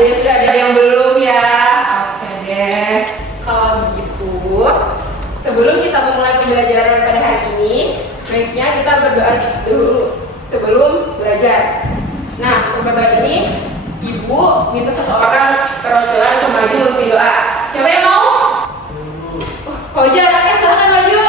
Ada yang belum ya? Oke deh. Kalau begitu, sebelum kita memulai pembelajaran pada hari ini, baiknya kita berdoa dulu sebelum belajar. Nah, untuk berdoa ini, Ibu minta seseorang perwakilan untuk maju memimpin doa. Siapa yang mau? Fauzan, oke, silakan maju.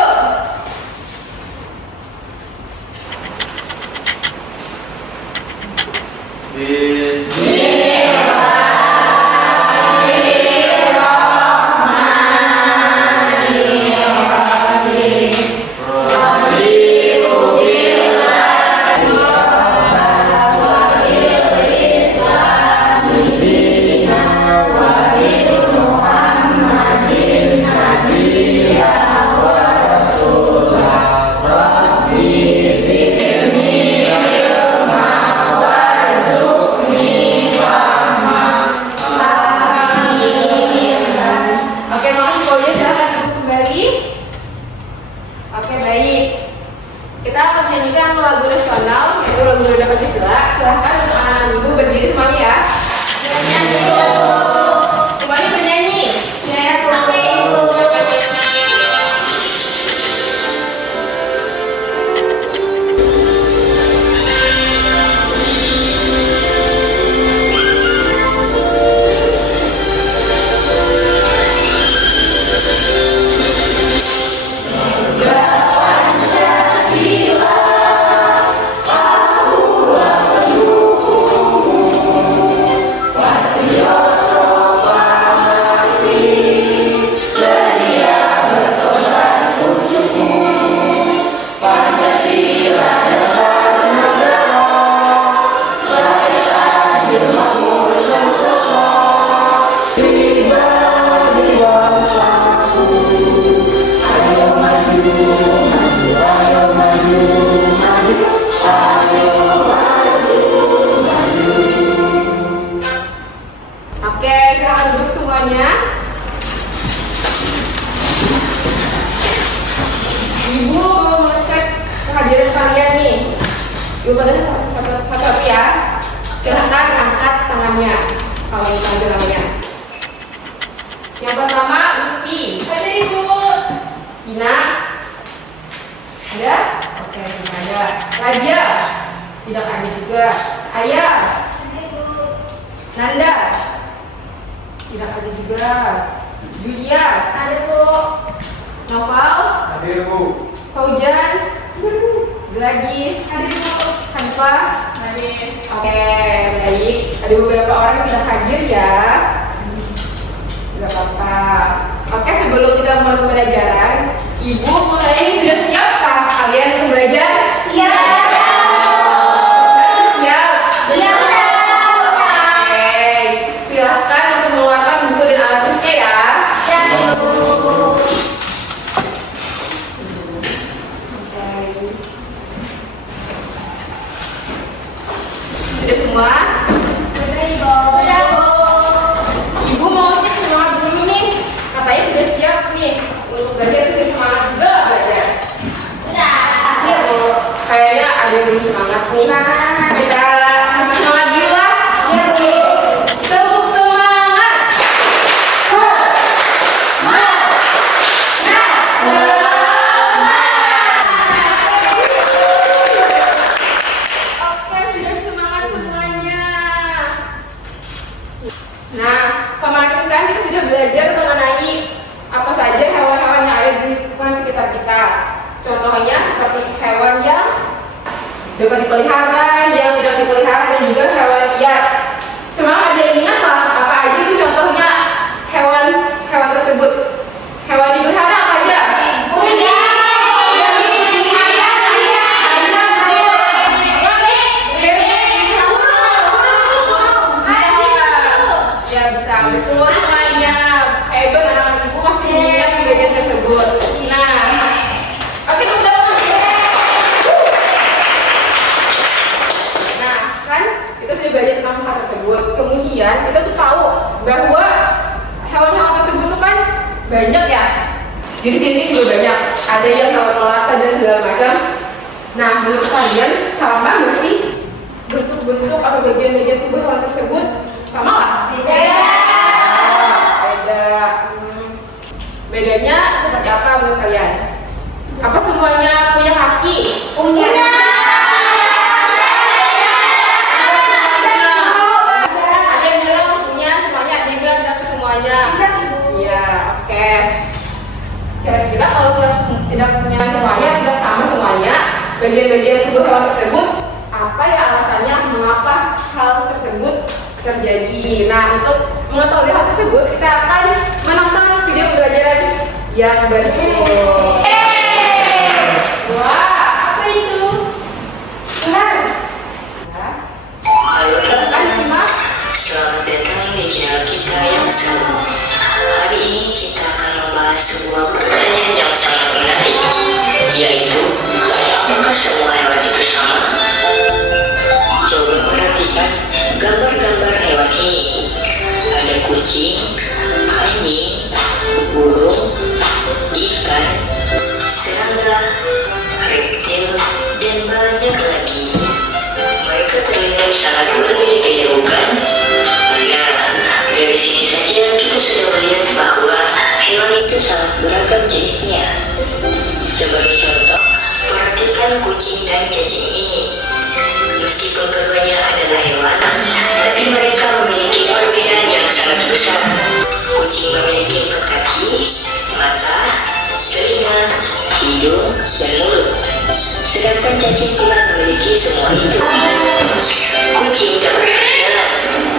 Silahkan untuk anak-anak ibu berdiri semuanya ya. Semuanya bernyanyi. Oke ibu. Ibu mau mengecek kehadiran kalian nih. Ibu pada satu ya. Silahkan angkat tangannya kalau yang panggil namanya. Yang pertama Uti. Hadir ibu. Ina. Ada? Oke, tidak ada. Raja. Tidak ada juga. Ayah. Hadir ibu. Nanda. Tidak ada juga. Julia. Ada bu. Noval. Hadir bu. Fauzan. Gladys. Hadir bu. Hanifah. Hadir. Oke, baik. Ada beberapa orang yang tidak hadir ya. Tidak apa-apa. Oke, sebelum kita mulai pembelajaran, Ibu mulai sudah siapkah kalian untuk belajar? Siap. Sudah semua? Sudah ibu. Ibu mau cek semangat dulu nih. Katanya sudah siap nih untuk belajar, sudah semangat juga belajar. Sudah. Ya bu. Kayaknya ada yang belum semangat nih. Kita semangat dulu lah. Ya bu. Tepuk semangat. Nah, kemarin kan kita sudah belajar mengenai apa saja hewan-hewan yang ada di lingkungan sekitar kita. Contohnya seperti hewan yang dapat dipelihara, yang tidak dipelihara, dan juga hewan liar. Semangat ada yang ingat apa aja itu contohnya hewan tersebut? Hewan dipelihara apa aja? Betul semuanya. Hebat anak-anak ibu pasti ingat kejadian tersebut. Nah, oke sudah. Nah, kan kita sudah belajar tentang hal tersebut. Kemudian kita tuh tahu bahwa hewan-hewan tersebut tuh kan banyak ya. Di sini juga banyak. Ada yang hewan melata dan segala macam. Nah, menurut kalian sama nggak sih bentuk-bentuk atau bagian-bagian tubuh hewan tersebut? Sama lah? Beda. Beda. Bedanya seperti apa menurut kalian? Apa semuanya punya kaki? Punya. Ada yang bilang punya semuanya, ada yang bilang tidak semuanya. Iya, oke. Kira-kira kalau tidak punya semuanya, tidak sama semuanya, bagian-bagian tubuh hewan tersebut, apa ya alasannya mengapa hal tersebut terjadi? Nah, untuk mengetahui hal tersebut, kita akan menonton video pembelajaran yang berikut. Wah, apa itu? Benar. Halo teman-teman, Simak. selamat datang di channel kita yang seru. Hari ini kita akan membahas sebuah pertanyaan yang sangat menarik, yaitu apakah semua hewan itu sama? Coba perhatikan gambar-gambar hewan ini. Ada kucing, anjing, burung, ikan, serangga, reptil, dan banyak lagi. Mereka terlihat sangat berbeda-beda, bukan? Nah, dari sini saja kita sudah melihat bahwa hewan itu sangat beragam jenisnya. Sebagai contoh, perhatikan kucing dan cacing ini. Meskipun keduanya adalah hewan, tapi mereka memiliki perbedaan yang sangat besar. Kucing memiliki 4 kaki, mata, telinga, hidung, dan mulut. Sedangkan cacing tidak memiliki semua itu. Kucing dapat berjalan,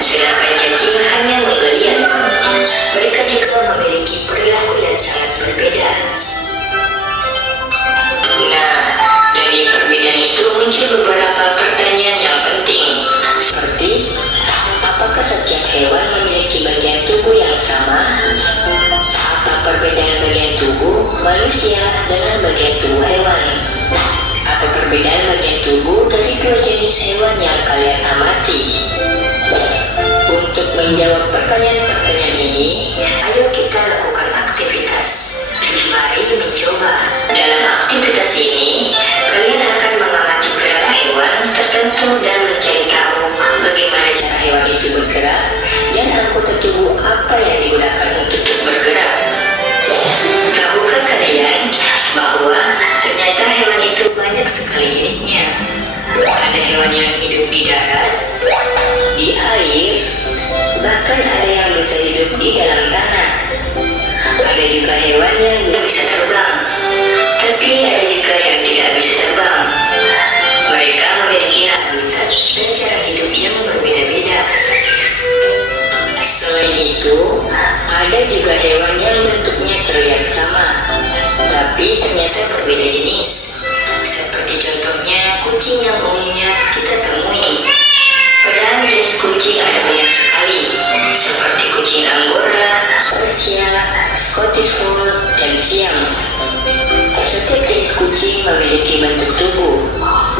sedangkan cacing hanya menggeliat. Mereka juga memiliki perilaku yang sangat berbeda. Nah, dari perbedaan itu muncul beberapa pertanyaan yang penting, seperti apakah setiap hewan memiliki bagian tubuh yang sama? Apa perbedaan bagian tubuh manusia dengan bagian tubuh hewan? Apa perbedaan bagian tubuh dari dua jenis hewan yang kalian amati? Untuk menjawab pertanyaan-pertanyaan ini, ayo kita lakukan aktivitas. Mari mencoba. Dalam aktivitas ini, kalian akan mengamati gerak hewan tertentu dan mencari tahu bagaimana cara hewan itu bergerak dan anggota tubuh apa yang digunakan untuk bergerak. Tahukah kalian bahwa ternyata hewan itu banyak sekali jenisnya? Ada hewan yang hidup di darat, di air, bahkan ada yang bisa hidup di dalam tanah. Ada juga hewan yang bisa terbang, tapi ada juga yang tidak bisa terbang. Mereka memiliki habitat dan cara hidup yang berbeda-beda. Selain itu, ada juga hewan yang bentuknya terlihat sama, tapi ternyata berbeda jenis. Seperti contohnya kucing yang umumnya kita temui. Padahal jenis kucing ada banyak sekali, seperti kucing Angora, Persia, Scottish Fold, dan Siam. Setiap jenis kucing memiliki bentuk tubuh,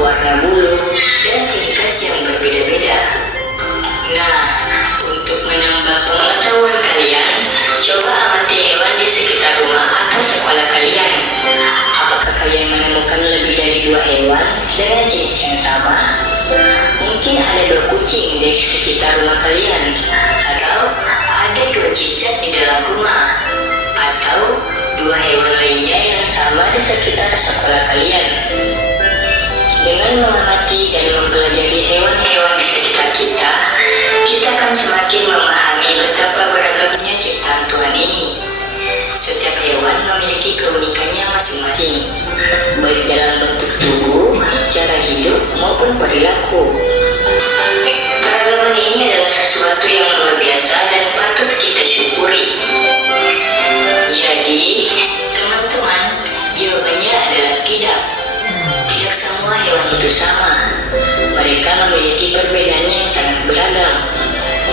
warna bulu, dan ciri khas yang berbeda-beda. Nah, untuk menambah pengetahuan kalian, coba amati hewan di sekitar rumah atau sekolah kalian. Apakah kalian menemukan lebih dari 2 hewan dengan jenis yang sama? Mungkin ada 2 kucing di sekitar rumah kalian, atau ada 2 cicak di dalam rumah, atau 2 hewan lainnya yang sama di sekitar sekolah kalian. Dengan mengamati dan mempelajari hewan-hewan di sekitar kita, kita akan semakin memahami betapa beragamnya ciptaan Tuhan ini. Setiap hewan memiliki keunikannya masing-masing, baik dalam bentuk tubuh, cara hidup, maupun perilaku. Keragaman ini adalah sesuatu yang luar biasa dan patut kita syukuri. Jadi, teman-teman, jawabannya adalah tidak. Tidak semua hewan itu sama. Mereka memiliki perbedaan yang sangat beragam.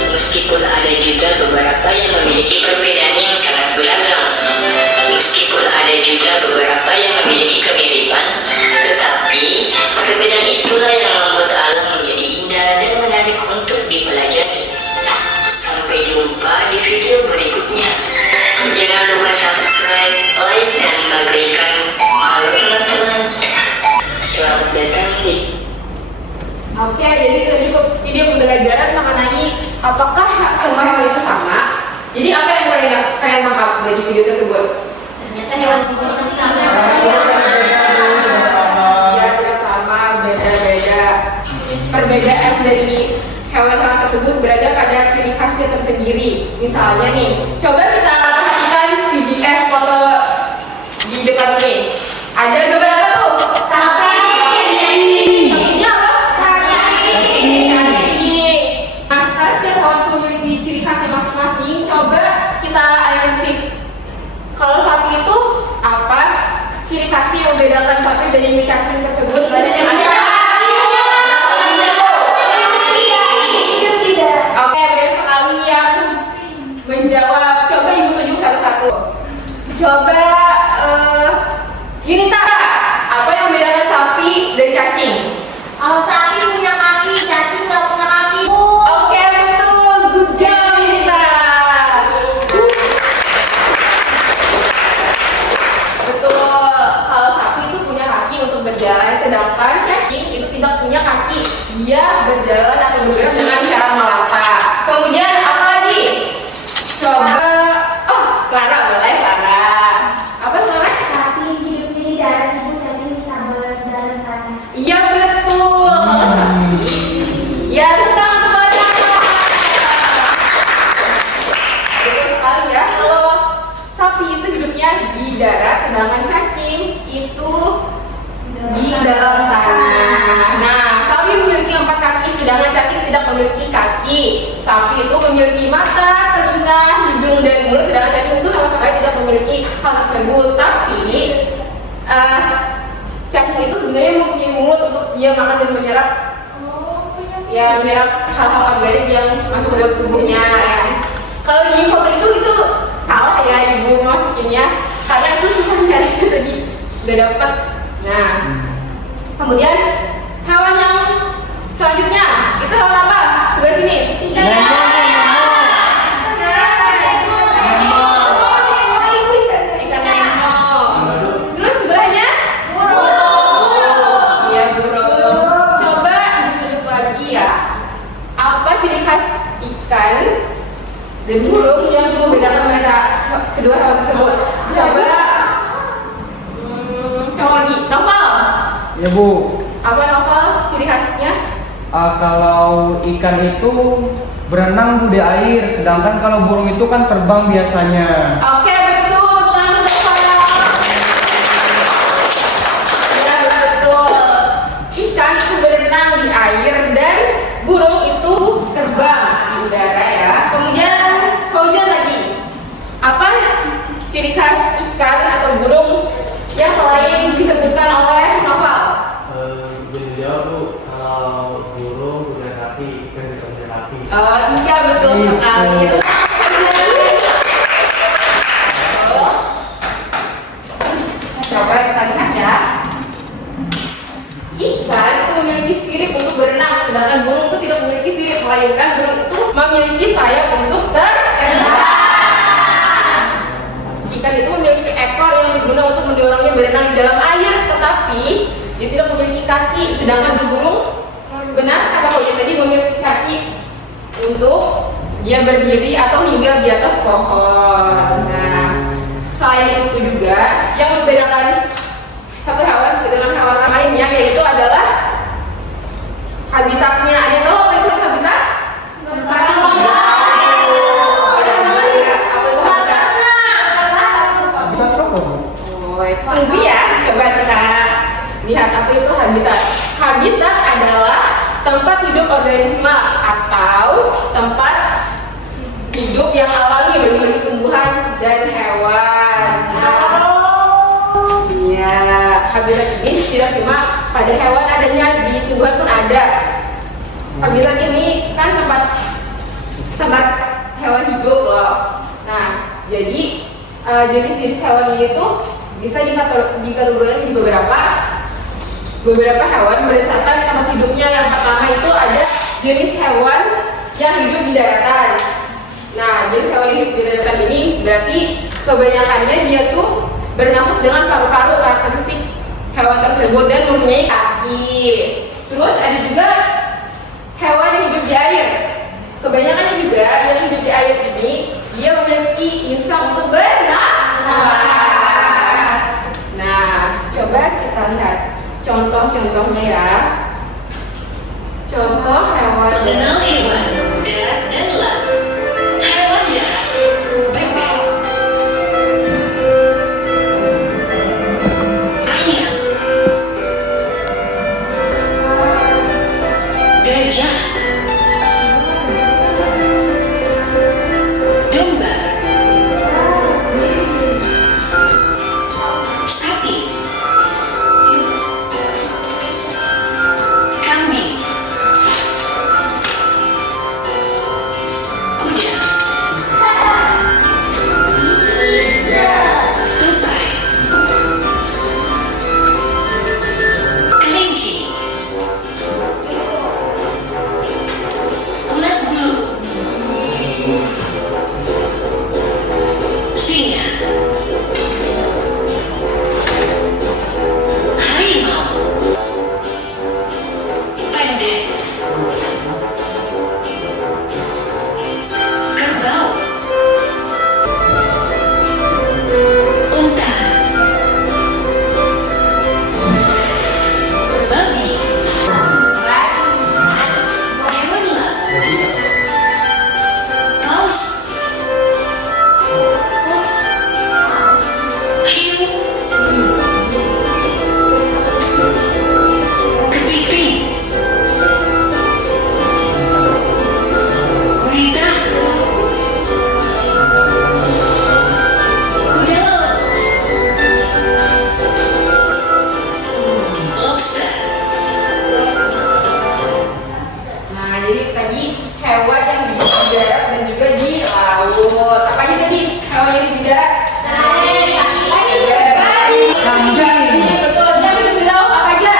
Meskipun ada juga beberapa yang memiliki perbedaan yang sangat beragam. Meskipun ada juga beberapa yang memiliki kemiripan, tetapi perbedaan itulah yang membuat alam menjadi indah dan menarik untuk dipelajari. Sampai jumpa di video berikutnya. Jangan lupa subscribe, like, dan bagikan. Halo teman-teman, selamat datang di Oke, jadi tadi video pembelajaran mengenai apakah dari hewan-hewan tersebut berada pada ciri khasnya tersendiri. Misalnya nih, coba kita perhatikan foto di depan ini. Ada gambar apa tuh? Sapi. Sapinya apa? Cacing. Nah, sekarang setiap hewan itu memiliki ciri khasnya masing-masing. Coba kita analisis. Kalau sapi itu apa ciri khas yang membedakan sapi dari cacing tersebut? Banyak yang ada. Oke, banyak sekali yang menjawab. Coba ibu tunjuk satu-satu. Coba Yunita, apa yang membedakan sapi dari cacing? Kalau sapi punya kaki, cacing nggak punya kaki. Oke, betul. Good job, Yunita. Betul. Kalau sapi itu punya kaki untuk berjalan, sedangkan cacing itu tidak punya kaki. Dia berjalan atau bergerak dengan cara melompat. Kemudian apa lagi? Coba. Oh, Clara, boleh Clara. Apa Clara? Sapi hidup di darat ibu, cacing tambah dalam tanah. Iya betul. Kalau sapi, ya tentang kebanyakan. Betul sekali ya. Kalau sapi itu hidupnya di darat, sedangkan cacing itu di dalam tanah. Nah, sapi memiliki 4 kaki, sedangkan cacing tidak memiliki kaki. Sapi itu memiliki mata, telinga, hidung, dan mulut, sedangkan cacing itu sama sekali tidak memiliki hal tersebut. Tapi cacing itu sebenarnya mempunyai mulut untuk dia makan dan menyerap menyerap hal-hal organik yang masuk ke dalam tubuhnya. Kalau di foto itu salah ya ibu masukinnya, karena itu susah nyarinya tadi udah dapat. Nah, kemudian hewan yang selanjutnya itu hewan apa? Sebelah sini. Ikan nemo. Terus sebelahnya burung. Iya burung. Coba ibu tunjuk lagi ya. Apa ciri khas ikan dan burung yang membedakan mereka kedua hewan tersebut? Coba lagi. Novel. Ya Bu. Apa Novel ciri khasnya? Kalau ikan itu berenang Bu di air, sedangkan kalau burung itu kan terbang biasanya. Oke, betul. Untuk saya. Ya, betul. Ikan itu berenang di air dan burung itu terbang di udara ya. Kemudian Fauzan lagi. Apa ciri khas ikan atau burung yang selain disebutkan oleh Novel? Beliau Bu, kalau burung punya kaki, ikan tidak punya kaki. Iya betul sekali. Coba kita lihat ya. Ikan itu memiliki sirip untuk berenang, sedangkan burung itu tidak memiliki sirip, melainkan burung itu memiliki sayap untuk terbang. Ikan itu memiliki ekor yang digunakan untuk mendorongnya berenang di dalam air, tetapi dia tidak memiliki kaki, sedangkan burung benar kata Fauzan tadi memiliki kaki untuk dia berdiri atau hingga di atas pohon. Nah, selain itu juga yang membedakan satu hewan dengan hewan lainnya yaitu adalah habitatnya. Ada yang tahu apa itu habitat? Tunggu ya, coba kita lihat apa itu habitat. Habitat adalah tempat hidup organisme atau tempat hidup yang alami bagi tumbuhan dan hewan. Iya, habitat ini tidak cuma pada hewan adanya, di tumbuhan pun ada. Habitat ini kan tempat hewan hidup loh. Nah, jadi jenis-jenis hewan ini tuh bisa dikategorikan di beberapa hewan berdasarkan tempat hidupnya. Yang pertama itu ada jenis hewan yang hidup di daratan. Nah, jenis hewan yang hidup di daratan ini berarti kebanyakannya dia tuh bernafas dengan paru-paru karakteristik hewan tersebut dan mempunyai kaki. Terus ada juga hewan yang hidup di air. Kebanyakannya juga yang hidup di air ini dia memiliki insang untuk bernafas. Nah, coba kita lihat contoh-contohnya ya. Contoh Mengenal hewan darat dan laut. Hewan darat, bebek. Ayam. Gajah. Domba. Sapi. Kambing. Kuda. Tupai. Kelinci. Ulat bulu. Singa. Harimau. Pendek. Kerbau. Unta. Babi. Hewan laut. Paus. Hiu. Kepiting. Gurita. Kuda laut. Lobster. Nah, jadi tadi hewan yang hidup di darat dan juga di laut. Apa aja tadi hewan yang hidup di darat? Kambing. Betul. Yang hidup di laut apa aja?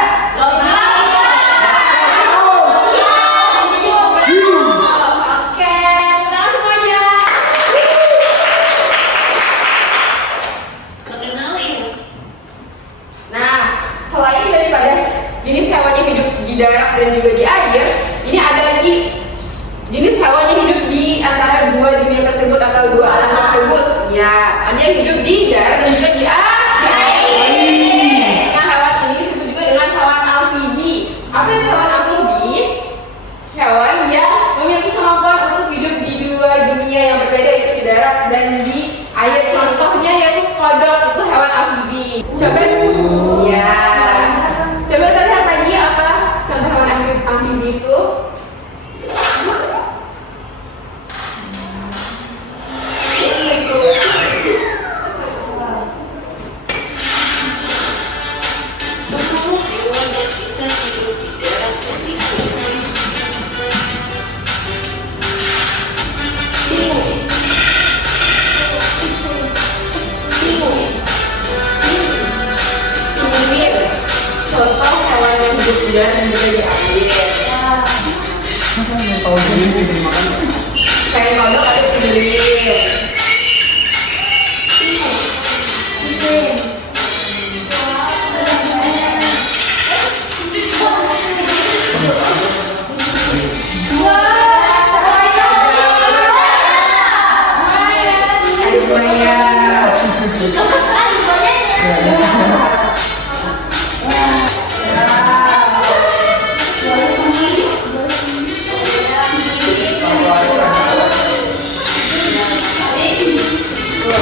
Oke, tenang semuanya. Mengenal hewan. Nah, selain daripada jenis hewan yang hidup di darat dan juga di air, ini ada lagi jenis hewan yang hidup di antara dua dunia tersebut atau dua alam tersebut. Ya, ada yang hidup di darat dan juga di air. Nah, hewan ini disebut juga dengan hewan amfibi. Apa itu hewan amfibi? Hewan yang memiliki kemampuan untuk hidup di dua dunia yang berbeda, yaitu di darat dan di air. Contohnya yaitu kodok, itu hewan amfibi. Coba, ya, coba kita lihat lagi apa contoh hewan amfibi itu. Sepuluh hewan yang bisa hidup di darat dan di air. Pinguin, contoh hewan yang hidup di darat dan juga di air. Yang tahu jadi dimakan. Kayak kodok ada pinguin. Ada buaya.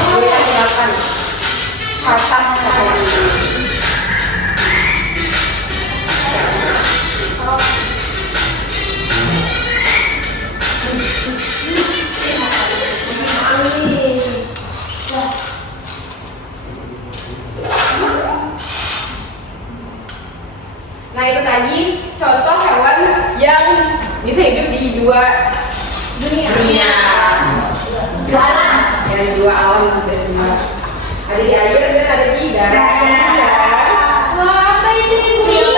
Buaya dimakan. Kacang Nah, itu tadi contoh hewan yang bisa hidup di dua dunia. Ya, di dua alam dan juga ada di air dan ada di darat. Apa itu ibu?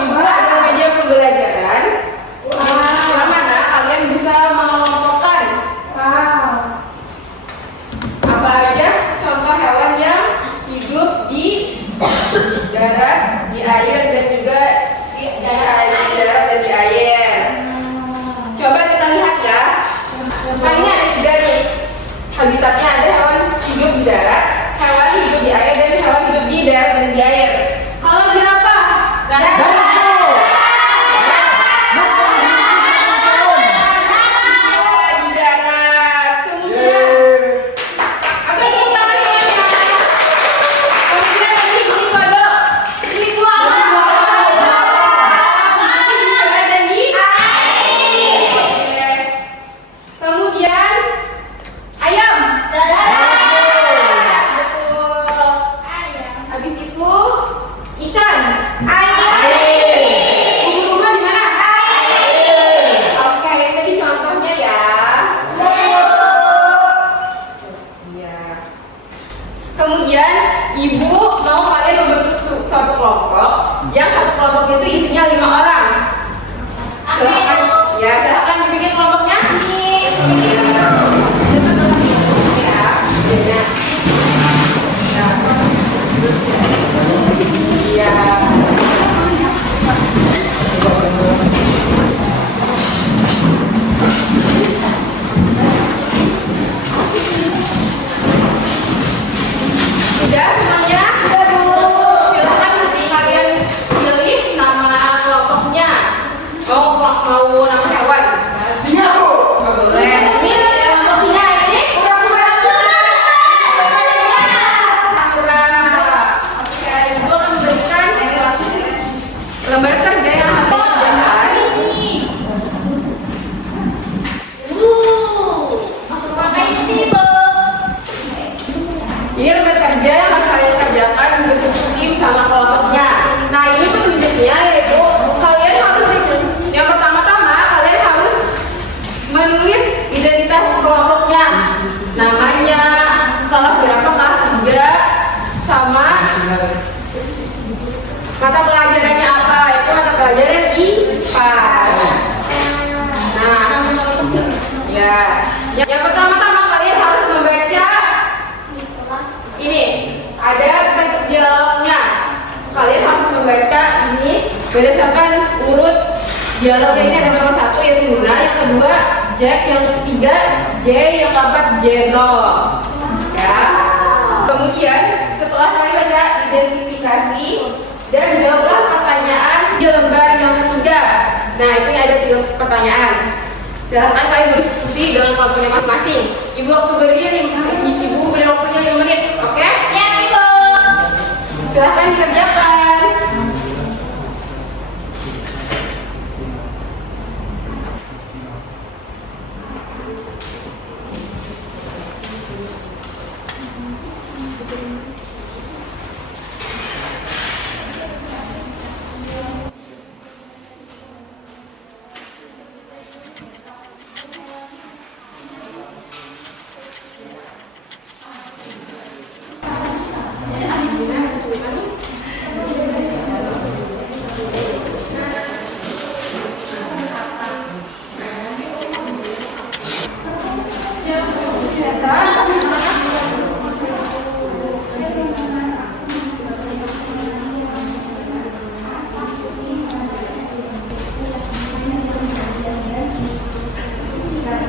Ibu ada meja pembelajaran yang mana kalian bisa mengelompokkan apa aja contoh hewan yang hidup di darat, di air dan juga di darat dan di air. Coba kita lihat ya. Kali ini ada 3 nih. Habitatnya ada hewan hidup di darat, silakan. Ya, silakan dibikin kelompoknya. Iya. Sudah semuanya? Silakan kalian pilih nama kelompoknya. Mau nama hewan? Singa, Bu. Nggak boleh. Ini kelompok singa ini? Sakura. Oke, ibu akan memberikan lembar kerja yang harus dikerjakan. Ini lembar kerja yang harus kalian kerjakan berdiskusi sama kelompoknya. Nah, ini petunjuknya yaitu kalian harus yang pertama-tama kalian harus menulis identitas kelompoknya, namanya, kelas berapa, kelas 3, sama mata pelajarannya apa, itu mata pelajaran IPA. Nah, ya, yang pertama-tama kalian harus membaca ini, ada teks dialognya. Kalian harus membaca ini berdasarkan urut dialognya. Ini ada nomor 1 yaitu Luna, yang kedua Jack, yang ketiga J, yang keempat Jeno. Ya. Kemudian setelah kalian baca identifikasi dan jawablah pertanyaan di lembar yang ketiga. Nah, itu ada 3 pertanyaan. Silahkan kalian berdiskusi dengan kelompoknya masing-masing. Ibu waktu berdiri, ibu beri waktunya 5 menit, oke? Siap, Ibu. Silahkan dikerjakan.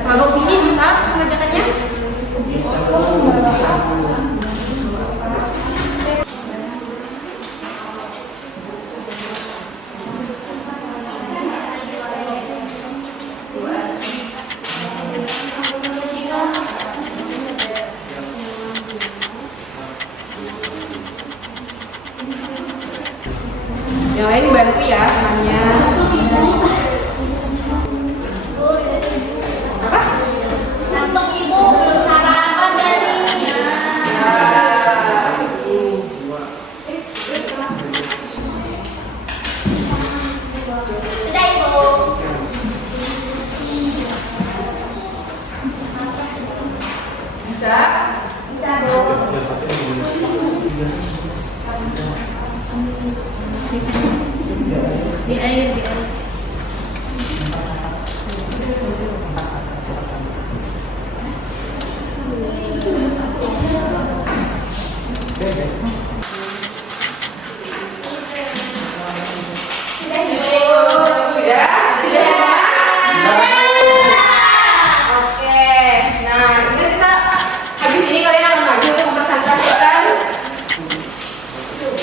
Mabok sini bisa mengerjakannya? Yang lain bantu ya temannya. Apa? Ngantuk, Ibu. Belum sarapan tadi. Sudah, Ibu. Bisa? Bisa, Bu. Di air. Sudah? Sudah semua? Oke. Nah, ini kita habis ini kalian akan maju untuk mempresentasikan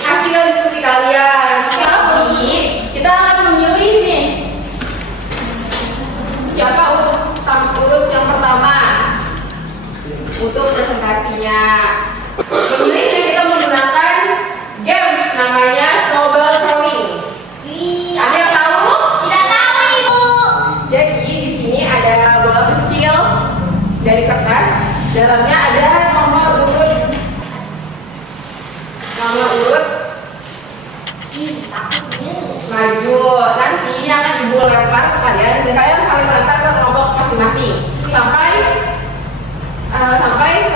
hasil diskusi kalian. Tapi kita akan memilih nih siapa urut yang pertama untuk presentasinya. Memilihnya kita menggunakan games namanya snowball throwing. Ada yang tahu? Tidak tahu, Ibu. Jadi di sini ada bola kecil dari kertas, dalamnya ada nomor urut maju. Nanti ini akan ibu lempar ke kalian dan kalian saling lempar ke kelompok masing-masing sampai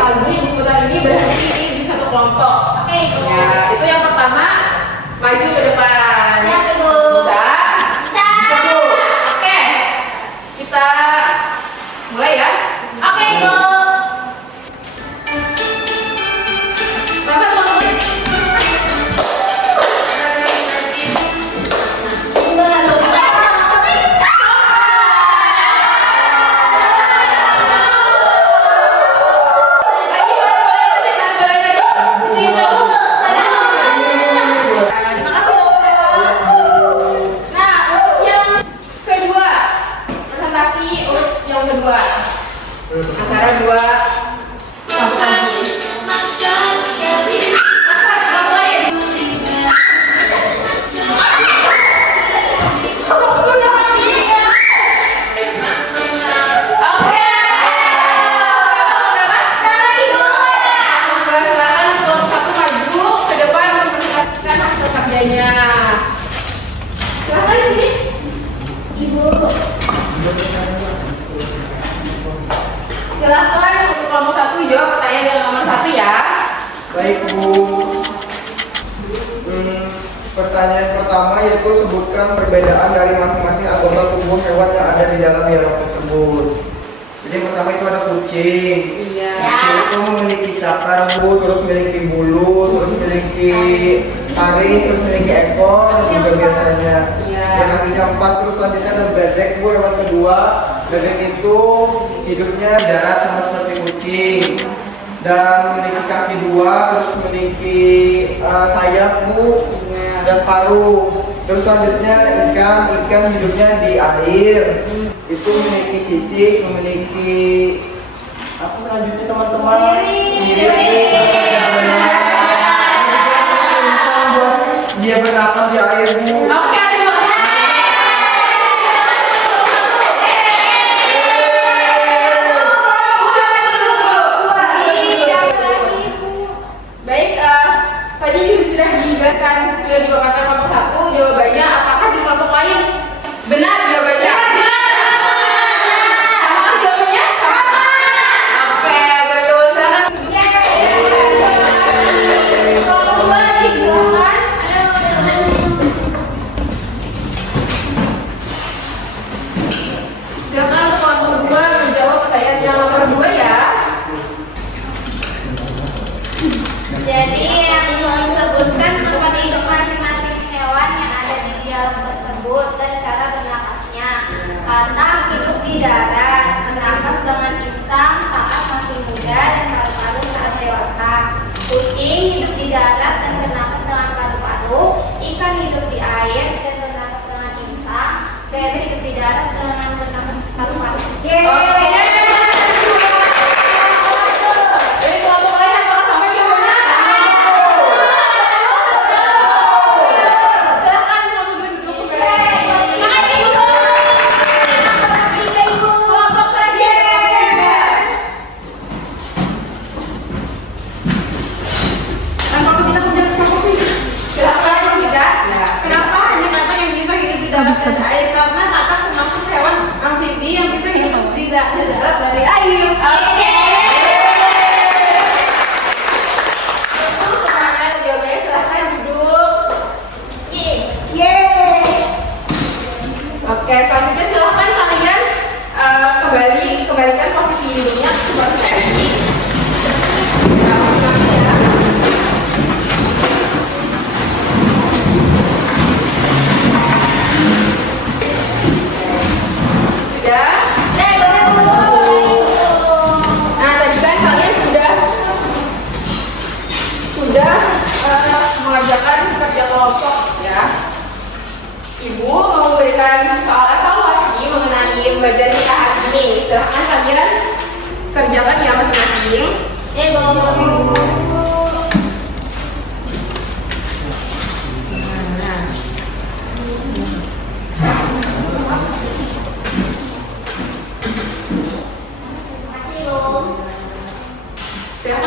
lagu yang diputar ini berhenti di satu kelompok. Oke, Ibu. Ya, itu yang pertama, maju ke depan. Siap, Ibu. Bisa? Bisa. Bu. Oke. hewan kedua antara dua kelompok tadi. Silakan di sini. Ibu. Silakan untuk kelompok 1 jawab pertanyaan yang nomor 1 ya. Baik Bu. Pertanyaan pertama yaitu sebutkan perbedaan dari masing-masing anggota tubuh hewan yang ada di dalam dialog tersebut. Jadi yang pertama itu ada kucing. Iya. Kucing itu memiliki cakar Bu, terus memiliki bulu, terus memiliki taring, terus memiliki ekor juga biasanya. Iya. Yang kakinya 4, terus selanjutnya ada bebek Bu, hewan kedua. Bebek itu hidupnya darat sama seperti kucing dan memiliki kaki 2, terus memiliki sayap Bu dan paruh. Terus selanjutnya ikan hidupnya di air. Itu memiliki sisik, memiliki apa selanjutnya teman-teman? Dia bernapas di air Bu. Oke, terima kasih. Baik, tadi sudah dijelaskan, sudah dipaparkan kelompok 1. Jawabannya apakah di kelompok lain? Benar jawabannya. Sama jawabannya? Oke, betul. Silakan. Kelompok 2 digerakkan. Silakan untuk kelompok 2 menjawab pertanyaan yang nomor 2 ya. Jadi yang disebutkan tempat hidup masing-masing hewan yang ada di dialog tersebut dan cara bernapasnya. Kata hidup di darat, bernapas dengan insang saat masih muda dan paru-paru saat dewasa. Kucing hidup di darat dan bernapas dengan paru-paru. Ikan hidup di air dan bernapas dengan insang. Bebek hidup di darat dengan bernapas paru-paru. Oke. Jadi kelompok lain apakah sama jawabannya? Silakan kelompok 2 duduk kembali. Kelompok terakhir. Silakan tidak. Kenapa hanya kakak yang bisa hidup di darat dan air? Karena kakak termasuk hewan amfibi yang bisa hidup di darat dari air. Oke. Itu pertanyaan jawabannya, silakan duduk. Oke, selanjutnya silakan kalian kembalikan posisi hidupnya seperti tadi. Ya, ulangi ya. Sudah? Nah, tadi kan kalian sudah mengerjakan kerja kelompok ya. Ibu mau memberikan soal evaluasi mengenai pembelajaran kita hari ini. Silahkan kalian kerjakan ya masing-masing. Silahkan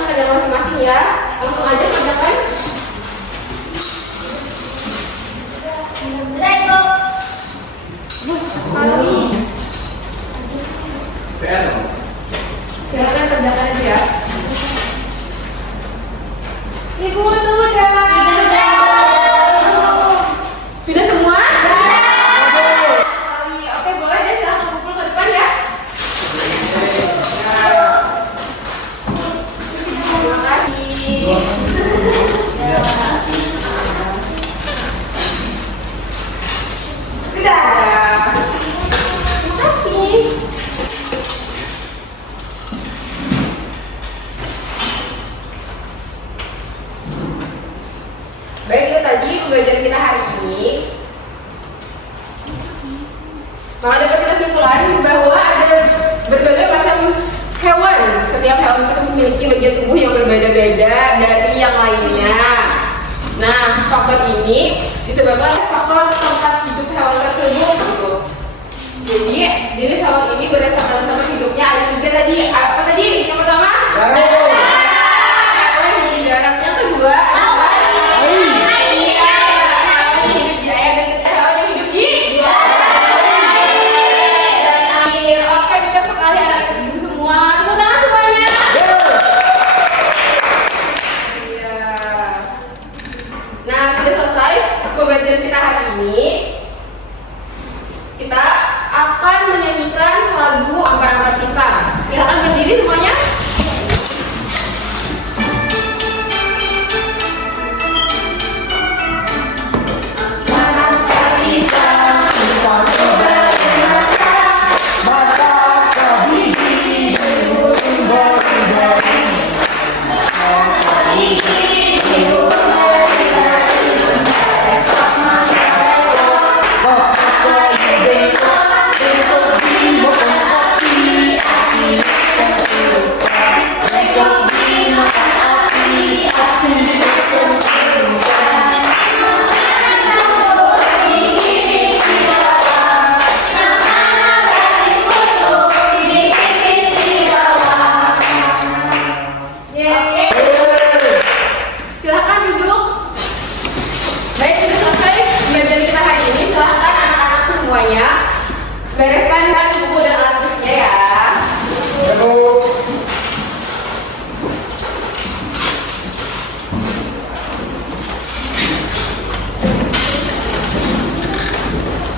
kerjakan masing-masing ya. Langsung aja kerjakan. Sekali. Silahkan kerjakan aja ya. Ibu sudah. Sudah semua? Sekali. Oke, boleh deh, silahkan kumpul ke depan ya. Terima kasih. Sudah. Terima kasih. Baik, itu tadi pembelajaran kita hari ini. Maka dapat kita simpulkan bahwa ada berbagai macam hewan. Setiap hewan itu memiliki bagian tubuh yang berbeda-beda dari yang lainnya. Nah, faktor ini disebabkan oleh faktor tempat hidup hewan tersebut gitu. Jadi, jenis hewan ini berdasarkan tempat hidupnya ada 3 tadi. Apa tadi? Yang pertama? Hewan yang hidup di darat. Yang kedua? Hewan yang hidup di air. Dan ketiga, hewan yang hidup di dan air. Oke, bisa sekali anak itu semua. Tepuk tangan semuanya. Iya. Nah, sudah selesai pembelajaran kita hari ini. Kita akan menyanyikan lagu Ampar-Ampar Pisang. Silakan berdiri semuanya. Silakan duduk. Baik, sudah selesai pembelajaran kita hari ini. Silakan anak-anak semuanya bereskan buku dan alat tulisnya ya.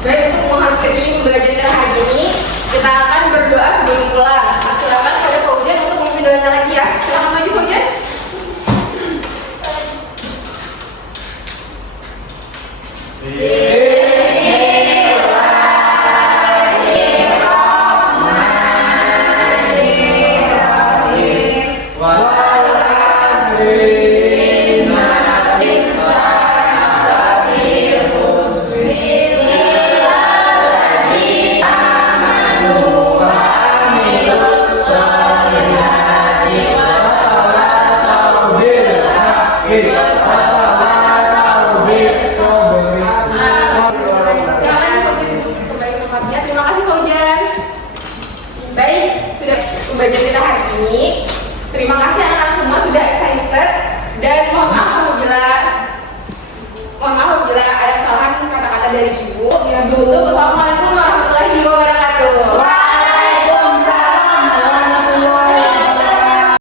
Baik, untuk mengakhiri pembelajaran kita hari ini, kita akan berdoa sebelum pulang. Silakan pada Fauzian untuk memimpin doanya lagi ya. Silakan maju Fauzian. Terima kasih Fauzian. Baik, sudah pembelajaran kita hari ini. Terima kasih anak-anak semua sudah excited dan mohon maaf apabila ada kesalahan kata-kata dari ibu. Tutup. Assalamualaikum.